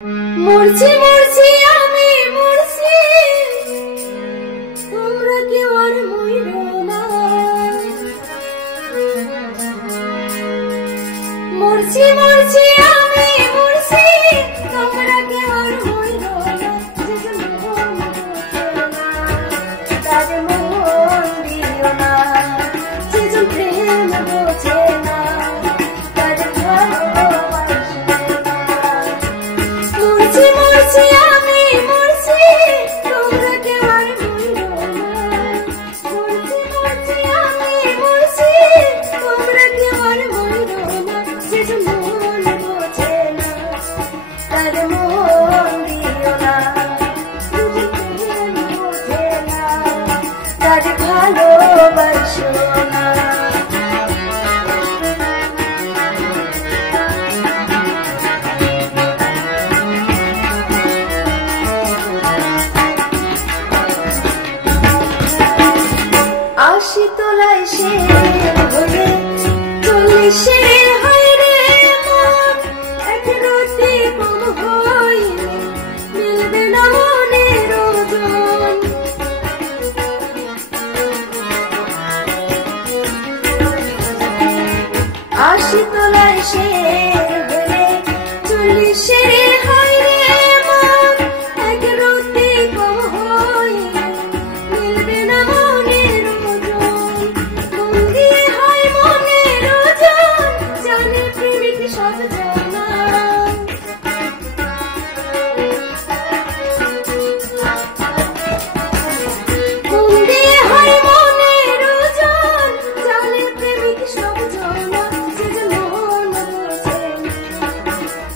মরছি মরছি আমি মরছি, তোমরা কেউ আর মইরো না। মরছি মরছি আমি মরছি, তোমরা কেউ আর মইরো না। তার মন দিও না, যেজন প্রেম বোঝে না, তার ভালোবাসে না। মরছি মরছি আমি মরছি, তোমরা কেউ আর মইরো না। মরছি মরছি আমি মরছি, তোমরা কেউ আর মইরো না। যেজন মন বোঝে না, তার মন দিও না, যেজন প্রেম বোঝে না, তার ভালোবাসো না। আশি তোলায় সে হয়ে 40 হয় রে মন, এক রতি কম হইলে মিলবে না মনের ওজন। আশি তোলায় সে হয়ে 40 হয় রে মন, এক রতি কম হইলে মিলবে না মনের ওজন। মন দিয়ে হয় মনের ওজন, জানে প্রেমিক সব জানা। মন দিয়ে হয় মনের ওজন, জানে প্রেমিক সব জানা। যেজন মন বোঝে না,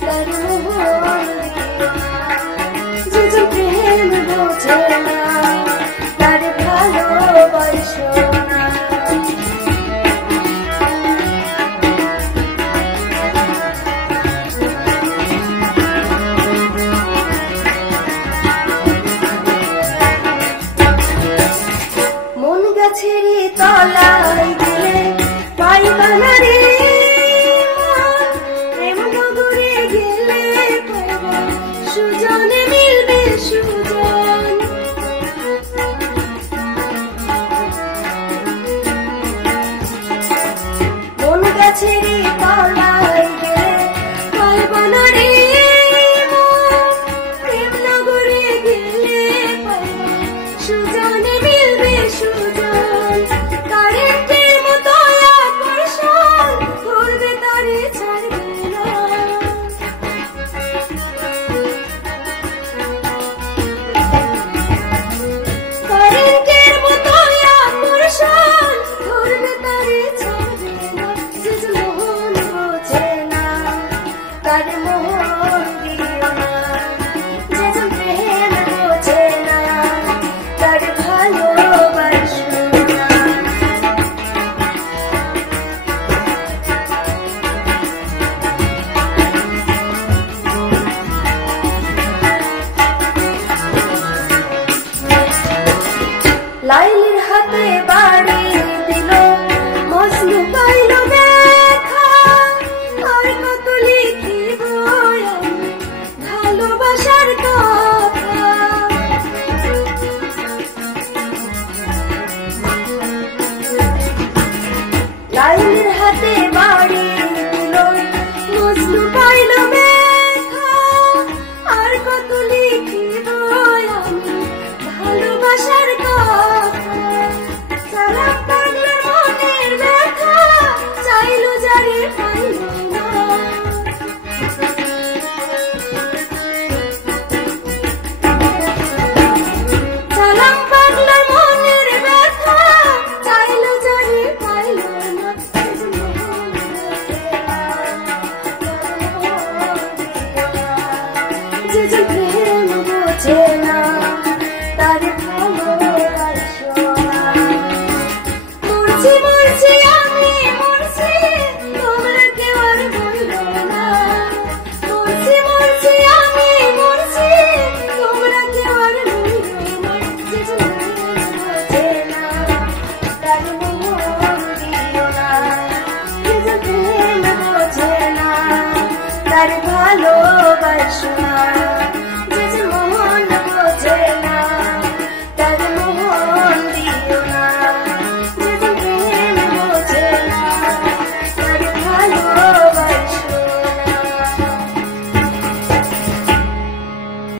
তার মন দিও না, যেজন প্রেম বোঝে না, তার ভালোবাসো না। মন গাছের তলায় গেলে পাইবা না রে মন, প্রেম নগরে গেলে পাইবা সুজনে মিলবে সুজন। মন গাছের তলায় গেলে পাইবা না রে মন, প্রেম নগরে গেলে পাইবা সুজনে মিলবে সুজন। কারেন্টের মতো আকর্ষণ করবে, তারে ছাড়বে না। কারেন্টের মতো আকর্ষণ করবে, তারে ছাড়বে না। যেজন মন বোঝে না, তার মন দিও না, যেজন প্রেম বোঝে না, তার ভালোবাসো না। লাইলির হাতে বাড়ি দিল, মজনু পাইল ব্যথা। আর কত লিখিব আমি ভালোবাসার কথা। লাইলির হাতে বাড়ি দিল, মজনু পাইল ব্যথা। আর কত লিখিব আমি ভালোবাসার কথা। সালাম পাগলের মনের ব্যথা, চাইলো যারে পাইল না। সালাম পাগলের মনের ব্যথা, চাইলো যারে পাইল না। যেজন মন বোঝে না, তার মন দিও না, যেজন প্রেম